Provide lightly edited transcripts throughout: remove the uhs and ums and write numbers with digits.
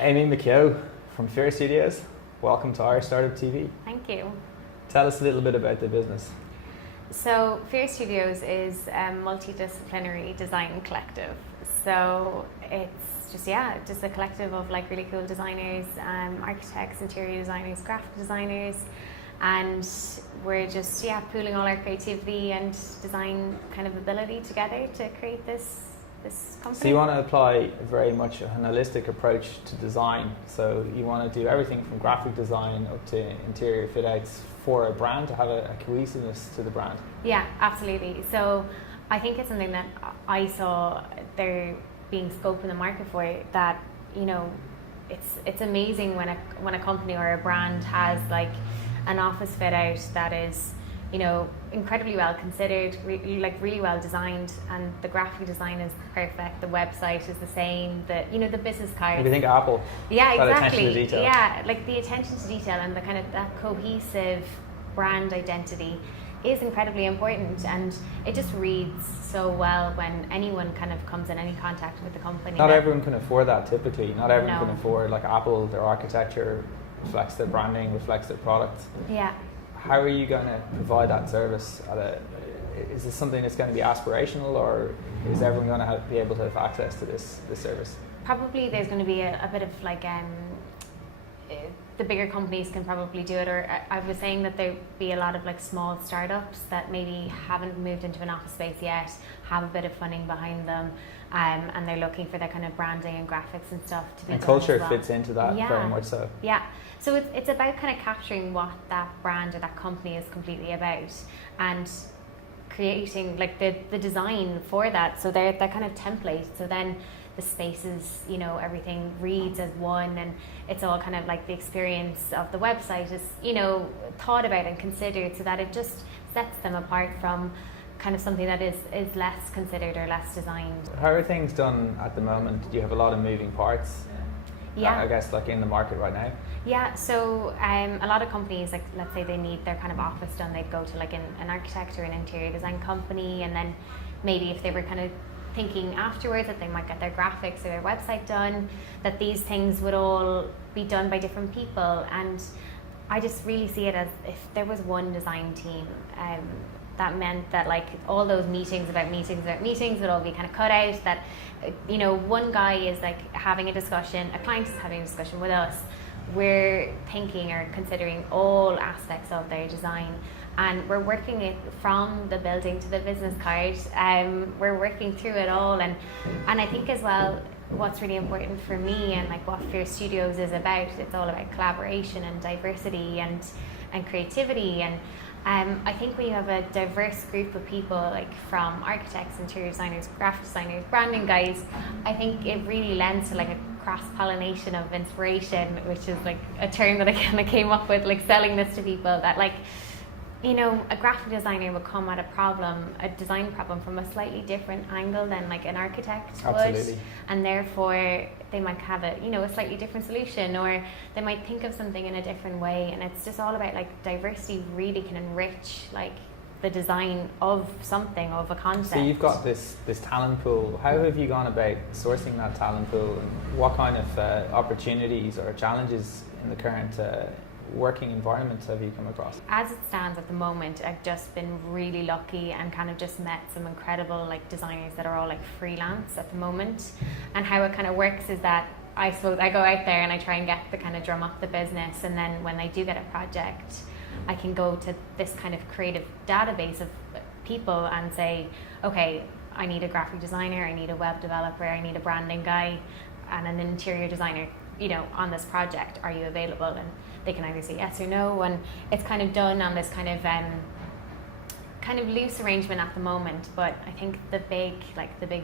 Amy McKeogh from Fear Studios. Welcome to Irish Startup TV. Thank you. Tell us a little bit about the business. So Fear Studios is a multidisciplinary design collective. So it's just a collective of like really cool designers, architects, interior designers, graphic designers, and we're just pooling all our creativity and design kind of ability together to create this company. So you want to apply very much a holistic approach to design. So you want to do everything from graphic design up to interior fit outs for a brand to have a cohesiveness to the brand. Yeah, absolutely. So I think it's something that I saw there being scope in the market for, that, you know, it's amazing when a company or a brand has like an office fit out that is, you know, incredibly well considered, really well designed, and the graphic design is perfect, the website is the same, the business card. If you think Apple, yeah, that exactly. attention to detail. Yeah, like the attention to detail and the kind of that cohesive brand identity is incredibly important, and it just reads so well when anyone kind of comes in any contact with the company. Not everyone can afford that typically. Not everyone No. can afford, like Apple, their architecture reflects their branding, reflects their product. Yeah. How are you going to provide that service? Is this something that's going to be aspirational, or is everyone going to be able to have access to this service? Probably there's going to be a bit of like the bigger companies can probably do it, or I was saying that there'd be a lot of like small startups that maybe haven't moved into an office space yet, have a bit of funding behind them, and they're looking for their kind of branding and graphics and stuff to be And done culture as well. fits into that very much so. Yeah, so it's about kind of capturing what that brand or that company is completely about, and creating like the design for that, so they're that kind of template, so then the spaces, you know, everything reads as one, and it's all kind of like the experience of the website is, you know, thought about and considered, so that it just sets them apart from kind of something that is less considered or less designed. How are things done at the moment? Do you have a lot of moving parts? Yeah. I guess like in the market right now. Yeah, so a lot of companies, like let's say they need their kind of office done, they'd go to like an architect or an interior design company, and then maybe if they were kind of thinking afterwards that they might get their graphics or their website done, that these things would all be done by different people. And I just really see it as if there was one design team, that meant that like all those meetings about meetings would all be kind of cut out, that, you know, one guy is like having a discussion, a client is having a discussion with us, we're thinking or considering all aspects of their design, and we're working it from the building to the business card. We're working through it all, and I think as well what's really important for me and like what Fear Studios is about, it's all about collaboration and diversity and creativity, and I think when you have a diverse group of people, like from architects, interior designers, graphic designers, branding guys, I think it really lends to like a cross-pollination of inspiration, which is like a term that I kind of came up with, like selling this to people, that like, you know, a graphic designer would come at a design problem from a slightly different angle than like an architect Absolutely. would, and therefore they might have a slightly different solution, or they might think of something in a different way, and it's just all about like diversity really can enrich like the design of something, of a concept. So you've got this talent pool. How have you gone about sourcing that talent pool, and what kind of opportunities or challenges in the current working environment have you come across? As it stands at the moment, I've just been really lucky and kind of just met some incredible like designers that are all like freelance at the moment. And how it kind of works is that I suppose I go out there and I try and get the kind of drum up the business, and then when I do get a project, I can go to this kind of creative database of people and say, okay, I need a graphic designer, I need a web developer, I need a branding guy, and an interior designer, you know, on this project. Are you available? And they can either say yes or no, and it's kind of done on this kind of loose arrangement at the moment. But I think the big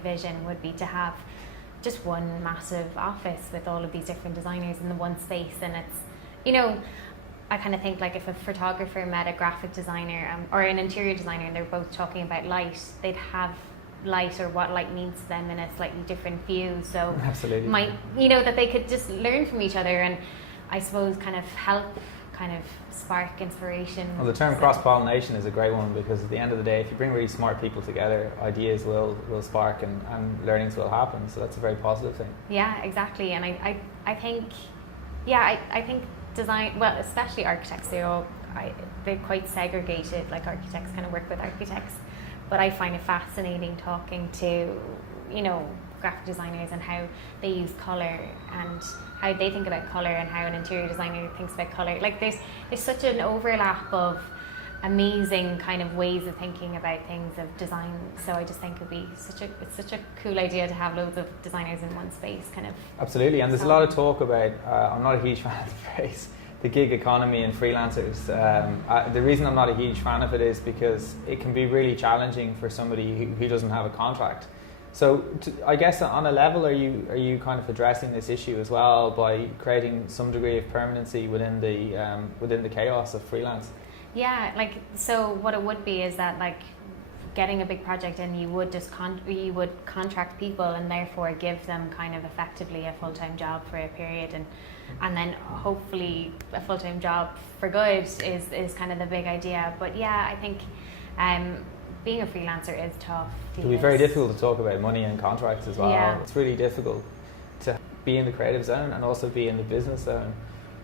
vision would be to have just one massive office with all of these different designers in the one space. And it's, you know, I kind of think like if a photographer met a graphic designer or an interior designer and they're both talking about light, they'd have light or what light means to them in a slightly different view. So Absolutely. that they could just learn from each other, and I suppose kind of help kind of spark inspiration. Well, the term cross-pollination is a great one, because at the end of the day, if you bring really smart people together, ideas will spark and learnings will happen. So that's a very positive thing. Yeah, exactly. And I think, yeah, I think design, well, especially architects, they're quite segregated. Like, architects kind of work with architects, but I find it fascinating talking to, you know, graphic designers and how they use colour and how they think about colour and how an interior designer thinks about colour. Like, there's such an overlap of amazing kind of ways of thinking about things of design. So I just think it's such a cool idea to have loads of designers in one space, kind of. Absolutely, and there's a lot of talk about, I'm not a huge fan of the phrase, the gig economy and freelancers. The reason I'm not a huge fan of it is because it can be really challenging for somebody who doesn't have a contract. So I guess on a level, are you kind of addressing this issue as well by creating some degree of permanency within the chaos of freelance? Yeah, like, so what it would be is that, like, getting a big project in, you would just you would contract people and therefore give them kind of effectively a full-time job for a period, and then hopefully a full-time job for good is kind of the big idea. But yeah, I think being a freelancer is tough. It can be very difficult to talk about money and contracts as well. Yeah. It's really difficult to be in the creative zone and also be in the business zone.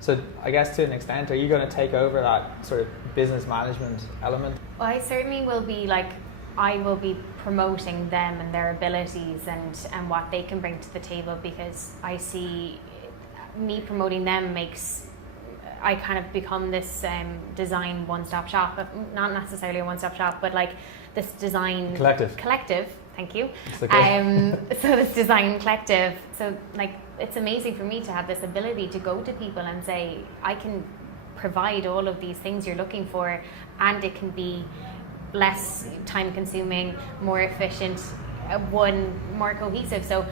So I guess to an extent, are you going to take over that sort of business management element? Well, I certainly will be, like, I will be promoting them and their abilities and what they can bring to the table, because I see me promoting them makes I kind of become this design one-stop shop, not necessarily a one-stop shop, but like this design collective. Thank you. Okay. So this design collective. So like, it's amazing for me to have this ability to go to people and say, I can provide all of these things you're looking for, and it can be less time-consuming, more efficient, more cohesive. So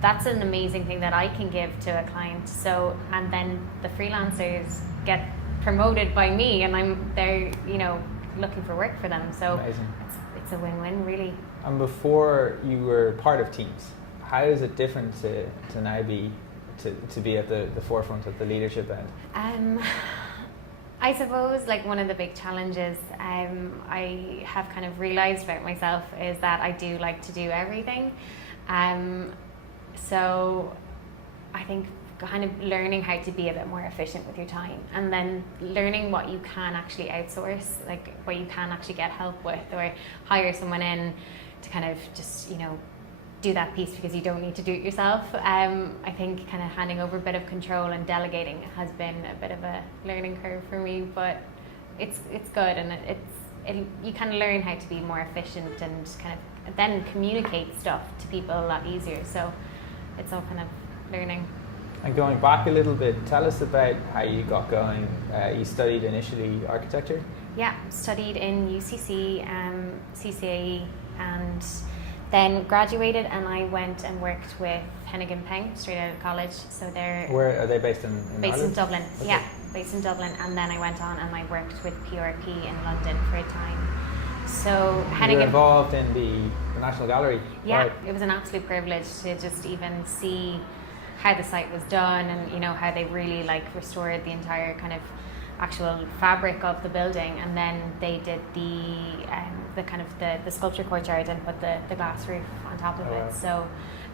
that's an amazing thing that I can give to a client. So, and then the freelancers get promoted by me, and I'm there, looking for work for them. So it's a win-win, really. And before you were part of teams, how is it different to now be to be at the forefront of the leadership end? I suppose like one of the big challenges I have kind of realised about myself is that I do like to do everything. So I think kind of learning how to be a bit more efficient with your time, and then learning what you can actually outsource, like what you can actually get help with, or hire someone in to kind of just, do that piece because you don't need to do it yourself. I think kind of handing over a bit of control and delegating has been a bit of a learning curve for me, but it's good, and you kind of learn how to be more efficient and kind of then communicate stuff to people a lot easier. So it's all kind of learning. And going back a little bit, tell us about how you got going. You studied initially architecture? Yeah, studied in UCC, CCAE, and then graduated, and I went and worked with Hennigan Peng straight out of college. So they're... Where are they based in Based Ireland? In Dublin, okay. Yeah, based in Dublin. And then I went on and I worked with PRP in London for a time. So Hennigan... You were involved in the National Gallery? Yeah, right. It was an absolute privilege to just even see how the site was done, and how they really restored the entire kind of actual fabric of the building, and then they did the kind of the sculpture courtyard and put the glass roof on top of it. So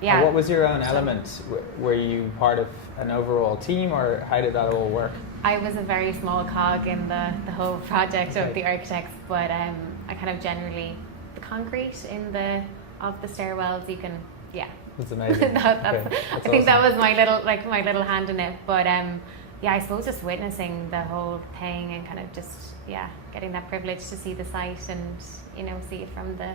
yeah. And what was your own element? Were you part of an overall team, or how did that all work? I was a very small cog in the whole project of the architects, but I kind of generally the concrete of the stairwells, you can That's amazing. That's I think awesome. that was my little hand in it. But I suppose just witnessing the whole thing and kind of just getting that privilege to see the site and see it from the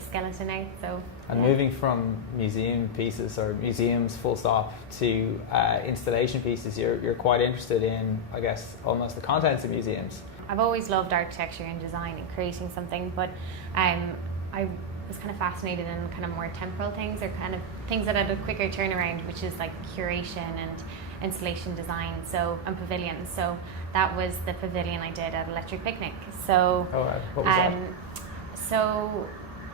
skeleton out. So and moving from museum pieces or museums full stop to installation pieces, you're quite interested in, I guess, almost the contents of museums. I've always loved architecture and design and creating something, but I was kind of fascinated in kind of more temporal things, or kind of things that had a quicker turnaround, which is like curation and installation design, and pavilions. So that was the pavilion I did at Electric Picnic. So what was that? So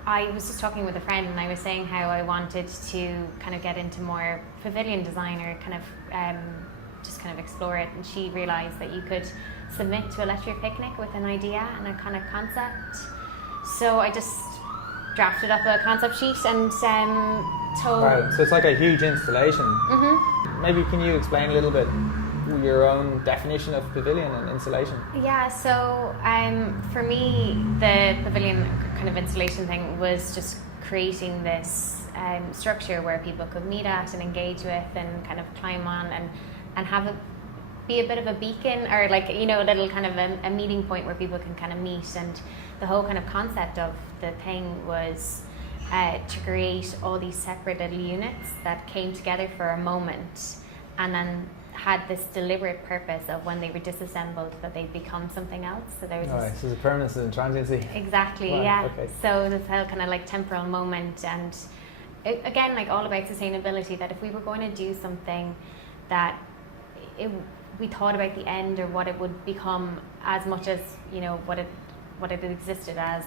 I was just talking with a friend, and I was saying how I wanted to kind of get into more pavilion design, or kind of just kind of explore it. And she realised that you could submit to Electric Picnic with an idea and a kind of concept. So I just drafted up a concept sheet and told... Wow, so it's like a huge installation. Mm-hmm. Maybe can you explain a little bit your own definition of pavilion and installation? Yeah, so for me, the pavilion kind of installation thing was just creating this structure where people could meet at and engage with and kind of climb on and have be a bit of a beacon, or like, you know, a little kind of a meeting point where people can kind of meet. And the whole kind of concept of the thing was to create all these separate little units that came together for a moment and then had this deliberate purpose of when they were disassembled that they'd become something else. So there's Right, so there's a permanence and transiency. Exactly, Wow, yeah. okay. So this whole kind of like temporal moment, and again, like all about sustainability, that if we were going to do something that we thought about the end or what it would become as much as, you know, what it existed as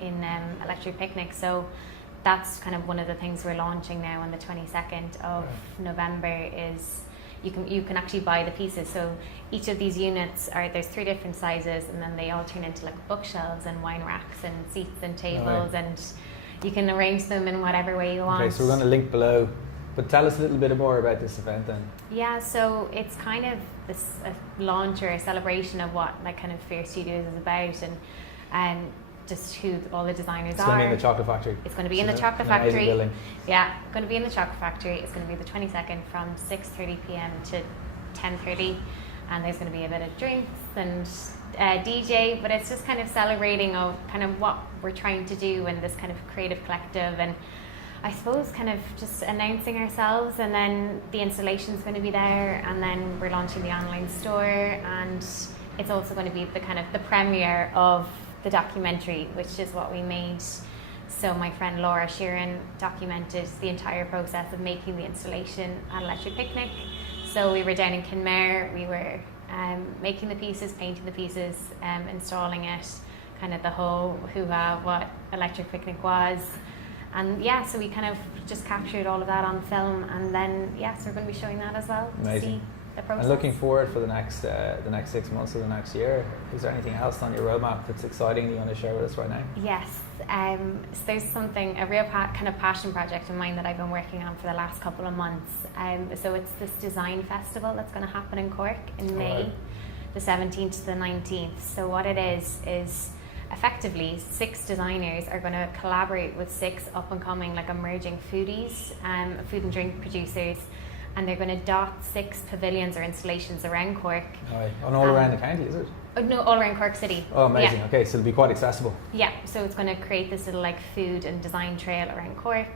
in Electric Picnic. So that's kind of one of the things we're launching now on the 22nd of November is you can actually buy the pieces. So each of these units there's 3 different sizes, and then they all turn into like bookshelves and wine racks and seats and tables, and you can arrange them in whatever way you want. Okay, so we're going to link below. But tell us a little bit more about this event then. Yeah, so it's kind of this launch or a celebration of what like kind of Fear Studios is about, and just who all the designers It's are. going to be in the Chocolate Factory. It's going to be in the Isn't it? Chocolate An amazing Factory. building. Yeah, going to be in the Chocolate Factory. It's going to be the 22nd from 6:30 p.m. to 10:30, and there's going to be a bit of drinks and DJ, but it's just kind of celebrating of kind of what we're trying to do in this kind of creative collective, and I suppose kind of just announcing ourselves. And then the installation's going to be there, and then we're launching the online store, and it's also going to be the kind of the premiere of the documentary, which is what we made. So my friend Laura Sheeran documented the entire process of making the installation at Electric Picnic. So we were down in Kinmare, we were making the pieces, painting the pieces, installing it, kind of the whole hoo-ha, what Electric Picnic was. And yeah, so we kind of just captured all of that on film, and then so we're going to be showing that as well. Amazing. To see the process. And looking forward for the next 6 months of the next year. Is there anything else on your roadmap that's exciting that you want to share with us right now? Yes, so there's a real kind of passion project of mine that I've been working on for the last couple of months. So it's this design festival that's going to happen in Cork in May, the 17th to the 19th. So what it is effectively 6 designers are going to collaborate with 6 up-and-coming, like emerging foodies, food and drink producers, and they're going to dot 6 pavilions or installations around Cork. Right. And all around the county, is it? No, all around Cork City. Oh, amazing. Yeah. Okay, so it'll be quite accessible. Yeah, so it's going to create this little like food and design trail around Cork,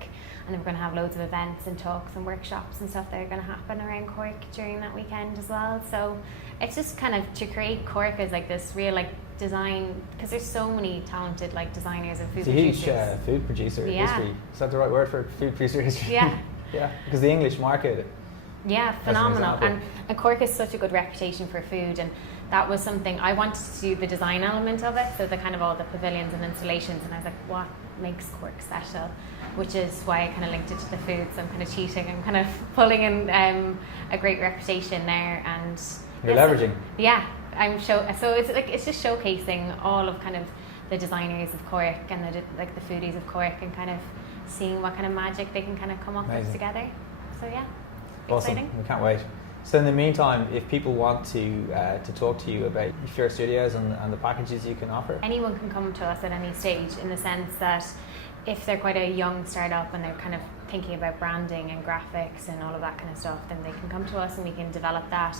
and then we're going to have loads of events and talks and workshops and stuff that are going to happen around Cork during that weekend as well. So it's just kind of to create Cork as like this real like design, because there's so many talented like designers and food producers. It's a huge food producer Yeah. history. Is that the right word for food producer history? Yeah. Yeah, because the English market. Yeah, As an phenomenal. example. And Cork has such a good reputation for food, and that was something I wanted to do, the design element of it, so the kind of all the pavilions and installations, and I was like, what makes Cork special? Which is why I kind of linked it to the food, so I'm kind of cheating, I'm kind of pulling in a great reputation there, and You're leveraging. Yeah, so it's just showcasing all of kind of the designers of Cork and the foodies of Cork, and kind of seeing what kind of magic they can kind of come up with together. So yeah. Awesome. Exciting. We can't wait. So in the meantime, if people want to talk to you about Fear Studios and the packages you can offer, anyone can come to us at any stage, in the sense that if they're quite a young startup and they're kind of thinking about branding and graphics and all of that kind of stuff, then they can come to us and we can develop that,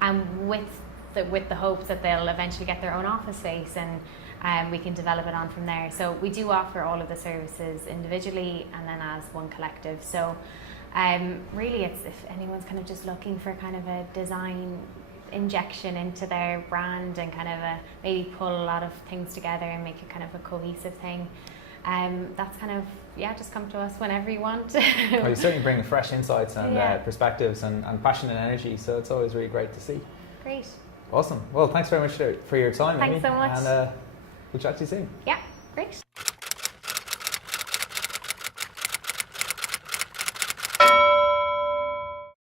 and with the hopes that they'll eventually get their own office space, and we can develop it on from there. So we do offer all of the services individually and then as one collective. So really, it's if anyone's kind of just looking for kind of a design injection into their brand and kind of maybe pull a lot of things together and make it kind of a cohesive thing. That's kind of, just come to us whenever you want. well, you certainly bring fresh insights and perspectives and passion and energy, so it's always really great to see. Great. Awesome. Well, thanks very much for your time, Thanks Amy. so much. And we'll chat to you soon. Yeah, great.